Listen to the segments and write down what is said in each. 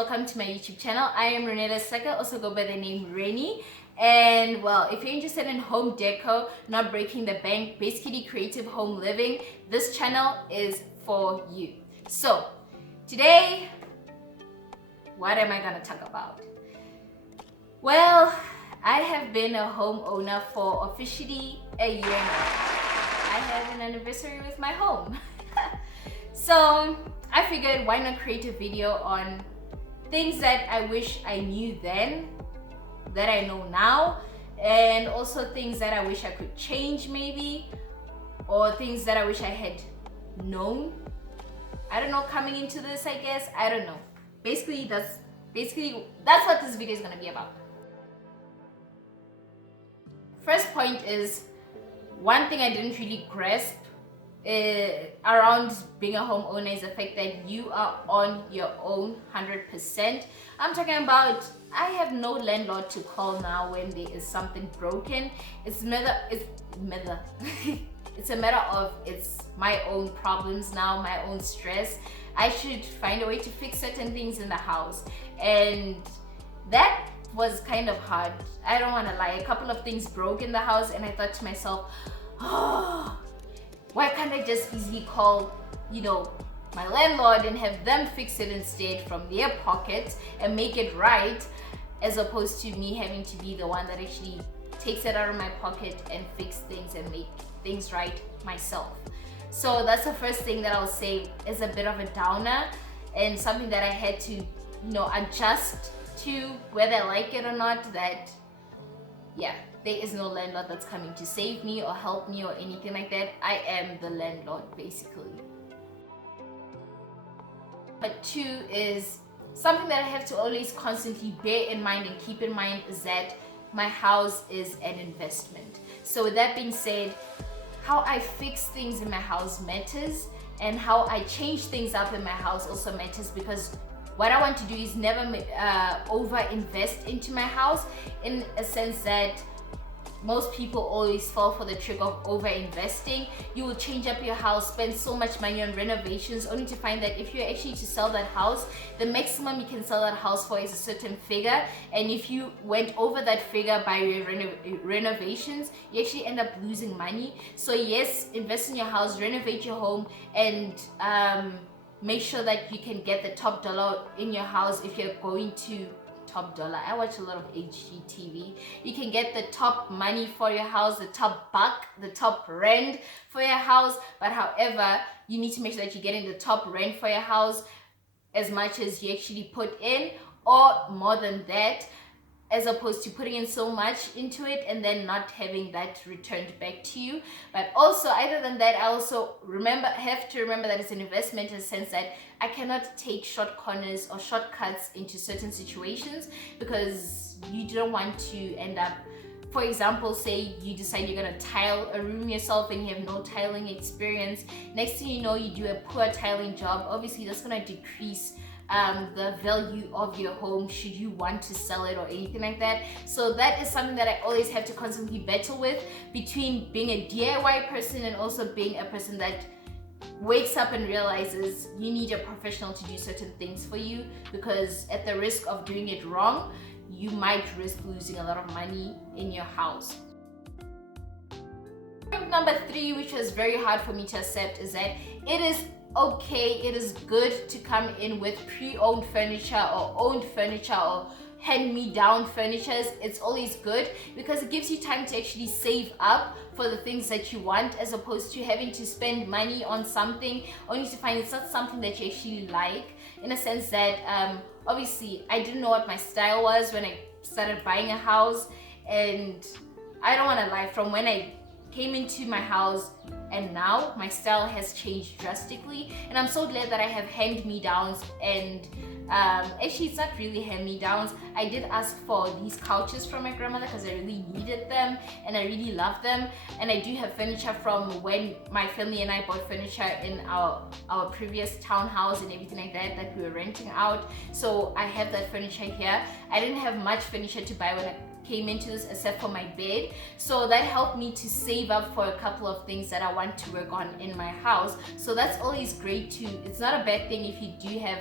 welcome to my YouTube channel. I am Reneilwe Sehlake, also go by the name Reni. And well, if you're interested in home deco, not breaking the bank, basically creative home living, this channel is for you. So today, what am I gonna talk about? Well, I have been a homeowner for officially a year now. I have an anniversary with my home. So I figured, why not create a video on things that I wish I knew then, that I know now, and also things that I wish I could change maybe, or things that I wish I had known. I don't know, coming into this, I guess. I don't know. Basically that's what this video is gonna be about. First point is, one thing I didn't really grasp around being a homeowner is the fact that you are on your own 100%. I'm talking about, I have no landlord to call now when there is something broken. It's a matter of it's my own problems now, my own stress. I should find a way to fix certain things in the house, and that was kind of hard. I don't want to lie, a couple of things broke in the house, and I thought to myself, oh, why can't I just easily call, my landlord and have them fix it instead from their pocket and make it right, as opposed to me having to be the one that actually takes it out of my pocket and fix things and make things right myself. So that's the first thing that I'll say is a bit of a downer, and something that I had to, adjust to, whether I like it or not, that there is no landlord that's coming to save me or help me or anything like that. I am the landlord, basically. But two is something that I have to always constantly bear in mind and keep in mind, is that my house is an investment. So with that being said, how I fix things in my house matters, and how I change things up in my house also matters, because what I want to do is never over invest into my house, in a sense that most people always fall for the trick of over investing. You will change up your house, spend so much money on renovations, only to find that if you're actually to sell that house, the maximum you can sell that house for is a certain figure, and if you went over that figure by your renovations, you actually end up losing money. So yes, invest in your house, renovate your home, and make sure that you can get the top dollar in your house. If you're going to top dollar, I watch a lot of HGTV, you can get the top money for your house, the top buck, the top rent for your house. But however, you need to make sure that you're getting the top rent for your house as much as you actually put in, or more than that, as opposed to putting in so much into it and then not having that returned back to you. But also, other than that, I also have to remember that it's an investment, in the sense that I cannot take short corners or shortcuts into certain situations, because you don't want to end up, for example, say you decide you're gonna tile a room yourself and you have no tiling experience. Next thing you know, you do a poor tiling job. Obviously that's gonna decrease the value of your home, should you want to sell it or anything like that. So that is something that I always have to constantly battle with, between being a DIY person and also being a person that wakes up and realizes you need a professional to do certain things for you, because at the risk of doing it wrong, you might risk losing a lot of money in your house. Point number 3, which was very hard for me to accept, is that it is okay, it is good to come in with pre-owned furniture or owned furniture or hand-me-down furnitures. It's always good, because it gives you time to actually save up for the things that you want, as opposed to having to spend money on something only to find it's not something that you actually like, in a sense that obviously I didn't know what my style was when I started buying a house, and I don't want to lie, from when I came into my house and now, my style has changed drastically, and I'm so glad that I have hand-me-downs. And actually, it's not really hand-me-downs. I did ask for these couches from my grandmother because I really needed them and I really love them, and I do have furniture from when my family and I bought furniture in our previous townhouse and everything like that we were renting out. So I have that furniture here. I didn't have much furniture to buy when I came into this, except for my bed, so that helped me to save up for a couple of things that I want to work on in my house. So that's always great too. It's not a bad thing if you do have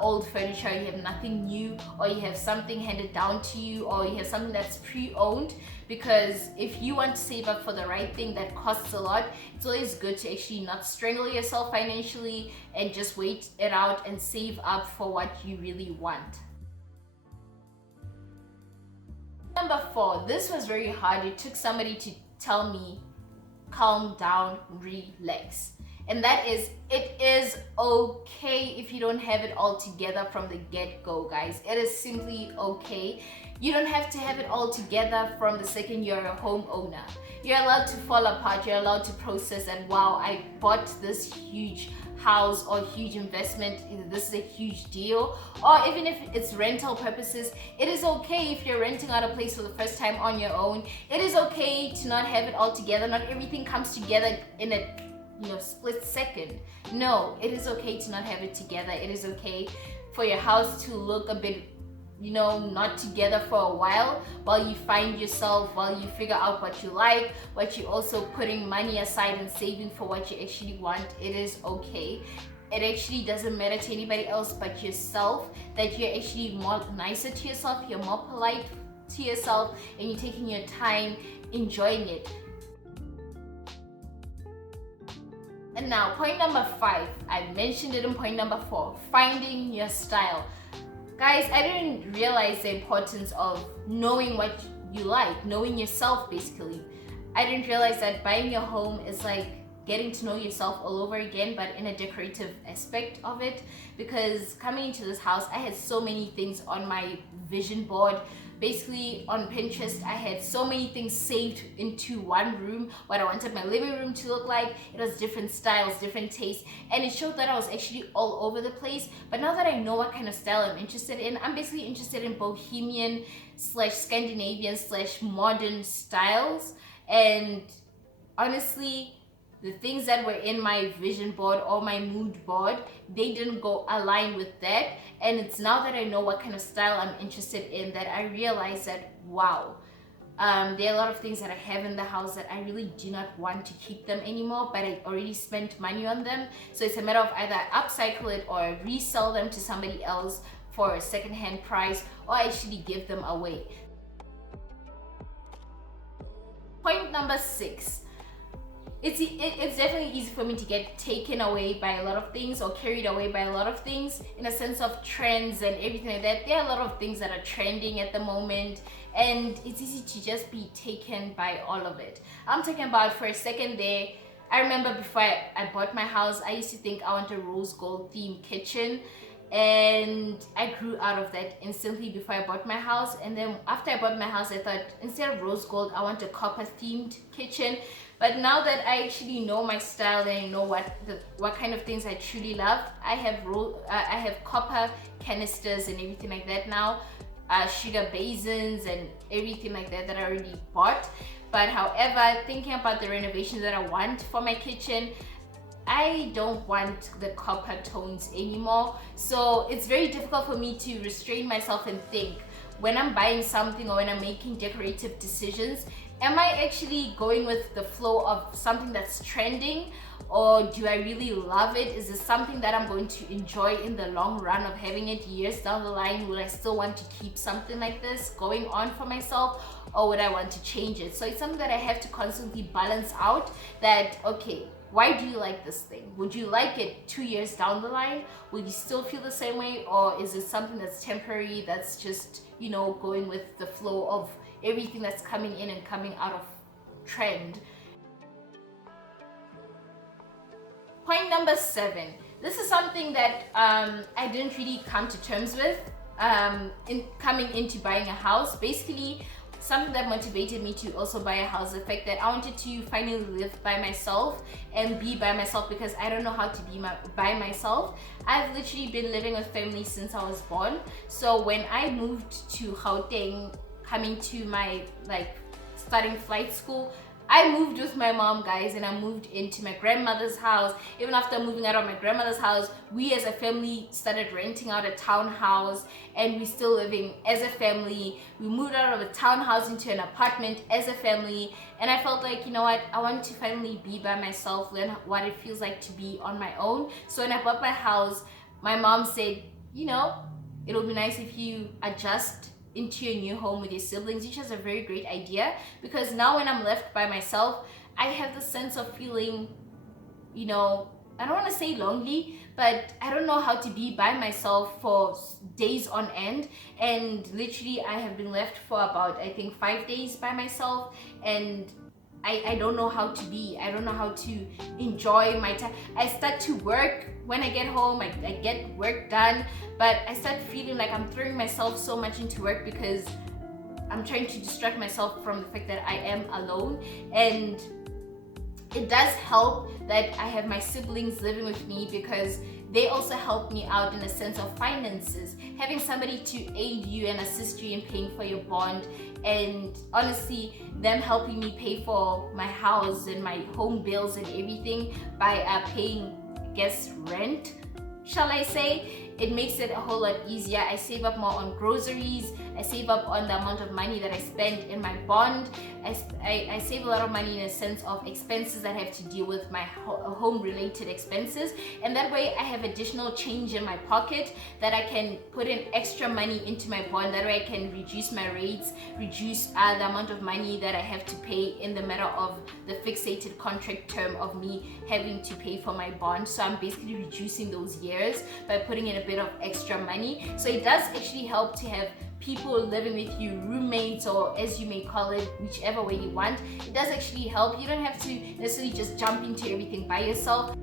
old furniture, you have nothing new, or you have something handed down to you, or you have something that's pre-owned. Because if you want to save up for the right thing that costs a lot, it's always good to actually not strangle yourself financially and just wait it out and save up for what you really want. Number 4, this was very hard. It took somebody to tell me, calm down, relax. And that is, it is okay if you don't have it all together from the get-go, guys. It is simply okay. You don't have to have it all together from the second you're a homeowner. You're allowed to fall apart. You're allowed to process and, wow, I bought this huge house or huge investment, this is a huge deal. Or even if it's rental purposes, it is okay if you're renting out a place for the first time on your own. It is okay to not have it all together. Not everything comes together in a split second. No, it is okay to not have it together. It is okay for your house to look a bit not together for a while you find yourself, while you figure out what you like, what you're also putting money aside and saving for what you actually want. It is okay. It actually doesn't matter to anybody else but yourself, that you're actually more nicer to yourself, you're more polite to yourself, and you're taking your time enjoying it. And now, point number 5, I mentioned it in point number 4, finding your style. Guys, I didn't realize the importance of knowing what you like, knowing yourself basically. I didn't realize that buying your home is like getting to know yourself all over again, but in a decorative aspect of it. Because coming into this house, I had so many things on my vision board. Basically on Pinterest, I had so many things saved into one room, what I wanted my living room to look like. It was different styles, different tastes, and it showed that I was actually all over the place. But now that I know what kind of style I'm interested in, I'm basically interested in bohemian / Scandinavian / modern styles. And honestly, the things that were in my vision board or my mood board, they didn't go align with that. And it's now that I know what kind of style I'm interested in that I realize that, wow, there are a lot of things that I have in the house that I really do not want to keep them anymore, but I already spent money on them. So it's a matter of either upcycle it or resell them to somebody else for a second-hand price, or actually give them away. Point number 6. It's definitely easy for me to get taken away by a lot of things, or carried away by a lot of things, in a sense of trends and everything like that. There are a lot of things that are trending at the moment, and it's easy to just be taken by all of it. I'm talking about, for a second there, I remember before I bought my house, I used to think I want a rose gold themed kitchen, and I grew out of that instantly before I bought my house. And then after I bought my house, I thought, instead of rose gold, I want a copper themed kitchen. But now that I actually know my style and I know what kind of things I truly love, I have copper canisters and everything like that now, sugar basins and everything like that I already bought. But however, thinking about the renovations that I want for my kitchen, I don't want the copper tones anymore. So it's very difficult for me to restrain myself and think, when I'm buying something or when I'm making decorative decisions, am I actually going with the flow of something that's trending, or do I really love it? Is this something that I'm going to enjoy in the long run of having it years down the line? Will I still want to keep something like this going on for myself, or would I want to change it? So it's something that I have to constantly balance out, that, okay, why do you like this thing? Would you like it 2 years down the line? Would you still feel the same way? Or is it something that's temporary, that's just, going with the flow of everything that's coming in and coming out of trend? Point number 7. This is something that I didn't really come to terms with in coming into buying a house. Basically, something that motivated me to also buy a house, the fact that I wanted to finally live by myself and be by myself, because I don't know how to be by myself. I've literally been living with family since I was born. So when I moved to Gauteng, coming to my starting flight school, I moved with my mom, guys, and I moved into my grandmother's house. Even after moving out of my grandmother's house, we as a family started renting out a townhouse, and we're still living as a family. We moved out of a townhouse into an apartment as a family, and I felt like, you know what, I want to finally be by myself, learn what it feels like to be on my own. So when I bought my house, my mom said, you know, it'll be nice if you adjust into your new home with your siblings, which is a very great idea, because now when I'm left by myself, I have the sense of feeling, you know, I don't want to say lonely, but I don't know how to be by myself for days on end. And literally I have been left for about, I think, 5 days by myself, and I don't know how to be. I don't know how to enjoy my time. I start to work when I get home. I get work done, but I start feeling like I'm throwing myself so much into work because I'm trying to distract myself from the fact that I am alone. And it does help that I have my siblings living with me, because they also help me out in a sense of finances. Having somebody to aid you and assist you in paying for your bond, and honestly, them helping me pay for my house and my home bills and everything by paying, I guess, rent, shall I say, it makes it a whole lot easier. I save up more on groceries. I save up on the amount of money that I spend in my bond. I save a lot of money in a sense of expenses that I have to deal with, my home related expenses, and that way I have additional change in my pocket that I can put in extra money into my bond. That way I can reduce my rates, reduce the amount of money that I have to pay in the matter of the fixated contract term of me having to pay for my bond. So I'm basically reducing those years by putting in a bit of extra money. So it does actually help to have people living with you, roommates, or as you may call it, whichever way you want. It does actually help. You don't have to necessarily just jump into everything by yourself.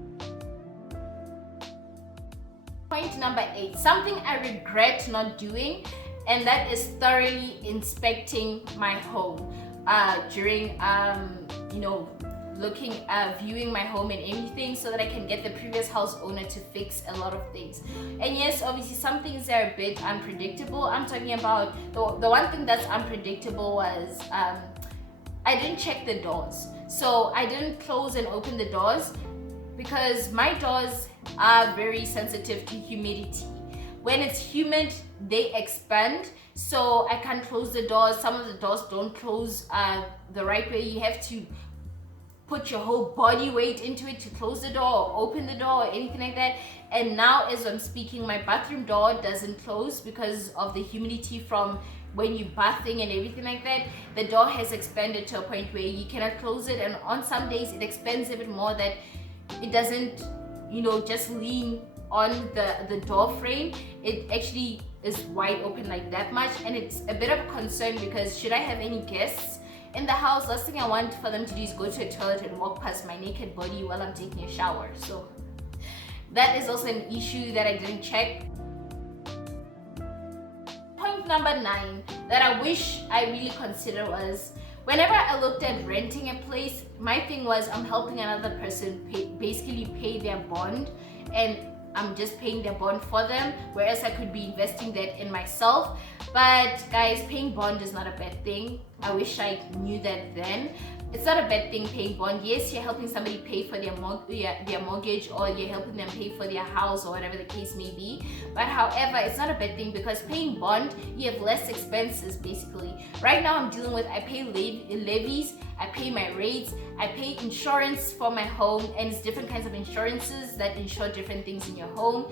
Point number 8, something I regret not doing, and that is thoroughly inspecting my home during viewing my home and everything, so that I can get the previous house owner to fix a lot of things. And yes, obviously some things are a bit unpredictable. I'm talking about the one thing that's unpredictable was I didn't check the doors. So I didn't close and open the doors because my doors are very sensitive to humidity. When it's humid, they expand, so I can't close the doors. Some of the doors don't close the right way. You have to put your whole body weight into it to close the door or open the door or anything like that. And now as I'm speaking, my bathroom door doesn't close because of the humidity from when you're bathing and everything like that. The door has expanded to a point where you cannot close it, and on some days it expands a bit more that it doesn't, just lean on the door frame. It actually is wide open like that much, and it's a bit of a concern because should I have any guests in the house, last thing I want for them to do is go to a toilet and walk past my naked body while I'm taking a shower. So that is also an issue that I didn't check. Point number 9 that I wish I really considered was, whenever I looked at renting a place, my thing was I'm helping another person basically pay their bond, and I'm just paying their bond for them, whereas I could be investing that in myself. But guys, paying bond is not a bad thing. I wish I knew that then. It's not a bad thing paying bond. Yes, you're helping somebody pay for their mortgage, or you're helping them pay for their house, or whatever the case may be. But however, it's not a bad thing because paying bond, you have less expenses basically. Right now I'm dealing with, I pay levies, I pay my rates, I pay insurance for my home, and it's different kinds of insurances that insure different things in your home.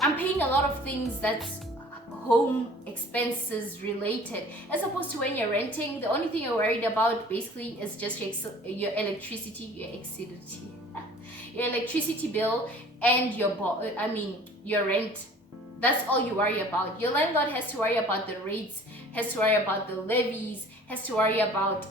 I'm paying a lot of things that's home expenses related, as opposed to when you're renting. The only thing you're worried about basically is just your electricity bill and your rent. That's all you worry about. Your landlord has to worry about the rates, has to worry about the levies, has to worry about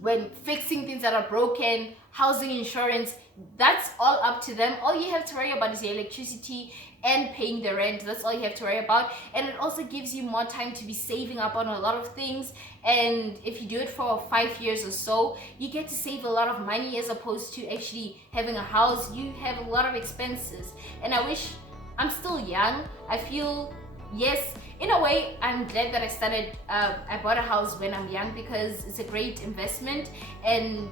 when fixing things that are broken, housing insurance. That's all up to them. All you have to worry about is your electricity and paying the rent. That's all you have to worry about. And it also gives you more time to be saving up on a lot of things. And if you do it for 5 years or so, you get to save a lot of money, as opposed to actually having a house. You have a lot of expenses. And I wish, I'm still young. I feel, yes, in a way, I'm glad that I bought a house when I'm young, because it's a great investment. And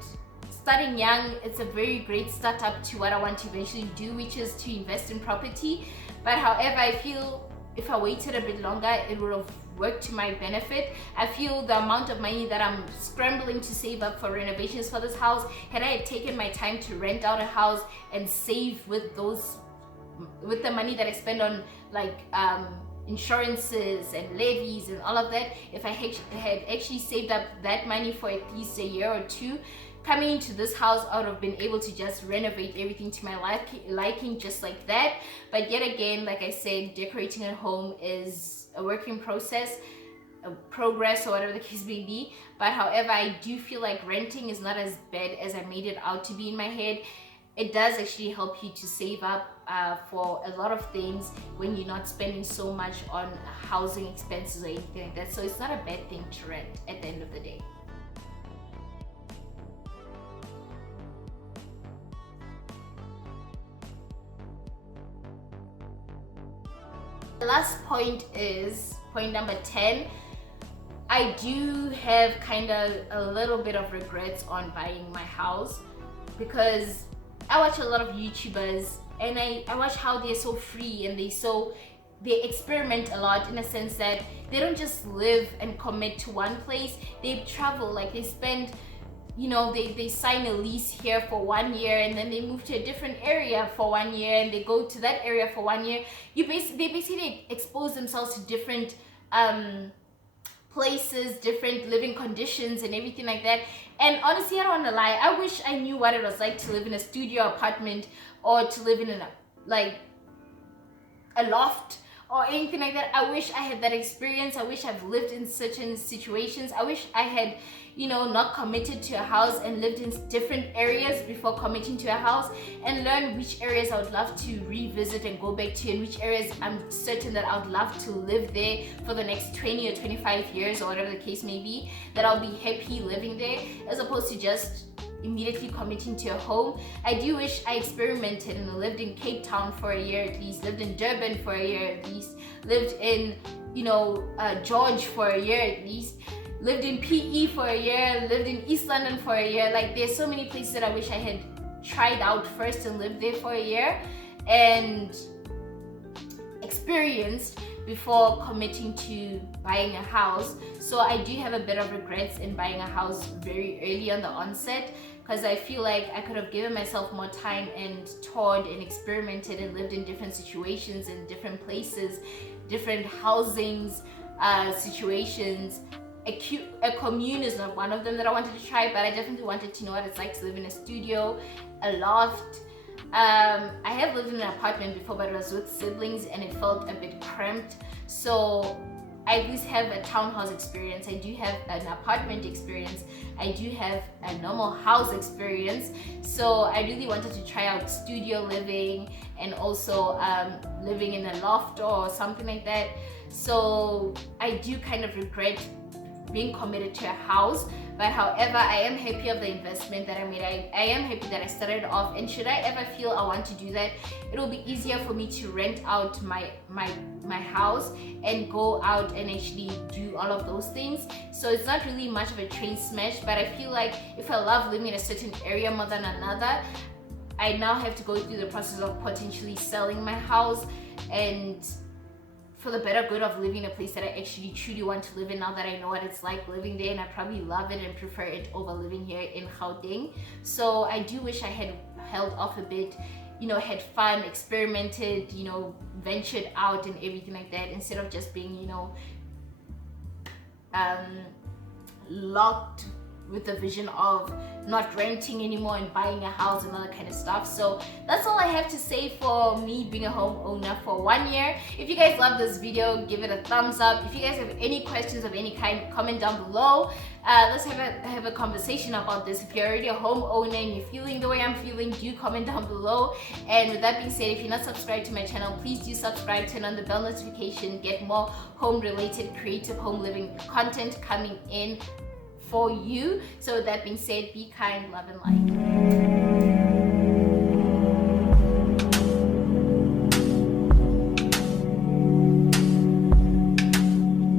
starting young, it's a very great startup to what I want to eventually do, which is to invest in property. But however, I feel if I waited a bit longer, it would have worked to my benefit. I feel the amount of money that I'm scrambling to save up for renovations for this house, had I taken my time to rent out a house and save with those with the money that I spend on like insurances and levies and all of that, if I had actually saved up that money for at least a year or two, coming into this house, I would have been able to just renovate everything to my liking just like that. But yet again, like I said, decorating a home is a work in process, a progress, or whatever the case may be. But however, I do feel like renting is not as bad as I made it out to be in my head. It does actually help you to save up for a lot of things when you're not spending so much on housing expenses or anything like that. So it's not a bad thing to rent at the end of the day. The last point is point number 10. I do have kind of a little bit of regrets on buying my house, because I watch a lot of YouTubers and I watch how they're so free and they experiment a lot, in a sense that they don't just live and commit to one place. They travel, like they spend, they sign a lease here for 1 year and then they move to a different area for 1 year and they go to that area for 1 year. They basically expose themselves to different places, different living conditions and everything like that. And honestly, I don't want to lie, I wish I knew what it was like to live in a studio apartment or to live in a loft or anything like that. I wish I had that experience. I wish I've lived in certain situations. I wish I had not committed to a house and lived in different areas before committing to a house, and learn which areas I would love to revisit and go back to, and which areas I'm certain that I would love to live there for the next 20 or 25 years or whatever the case may be, that I'll be happy living there, as opposed to just immediately committing to a home. I do wish I experimented and lived in Cape Town for a year at least, lived in Durban for a year at least, lived in George for a year at least, lived in PE for a year, lived in East London for a year. Like, there's so many places that I wish I had tried out first and lived there for a year and experienced before committing to buying a house. So I do have a bit of regrets in buying a house very early on the onset, because I feel like I could have given myself more time and toured and experimented and lived in different situations in different places, different housings situations. A commune is not one of them that I wanted to try, but I definitely wanted to know what it's like to live in a studio, a loft. I have lived in an apartment before, but it was with siblings and it felt a bit cramped. So I at least have a townhouse experience. I do have an apartment experience. I do have a normal house experience. So I really wanted to try out studio living and also living in a loft or something like that. So I do kind of regret being committed to a house, but however, I am happy of the investment that I made. I am happy that I started off, and should I ever feel I want to do that, it will be easier for me to rent out my house and go out and actually do all of those things. So it's not really much of a train smash, but I feel like if I love living in a certain area more than another, I now have to go through the process of potentially selling my house, and for the better good of living in a place that I actually truly want to live in, now that I know what it's like living there, and I probably love it and prefer it over living here in Gauteng. So I do wish I had held off a bit, had fun, experimented, ventured out and everything like that, instead of just being, locked with the vision of not renting anymore and buying a house and all that kind of stuff. So that's all I have to say for me being a homeowner for 1 year. If you guys love this video, give it a thumbs up. If you guys have any questions of any kind, comment down below. Let's have a conversation about this. If you're already a homeowner and you're feeling the way I'm feeling, do comment down below. And with that being said, if you're not subscribed to my channel, please do subscribe, turn on the bell notification, get more home related creative home living content coming in for you. So with that being said, be kind, love and light.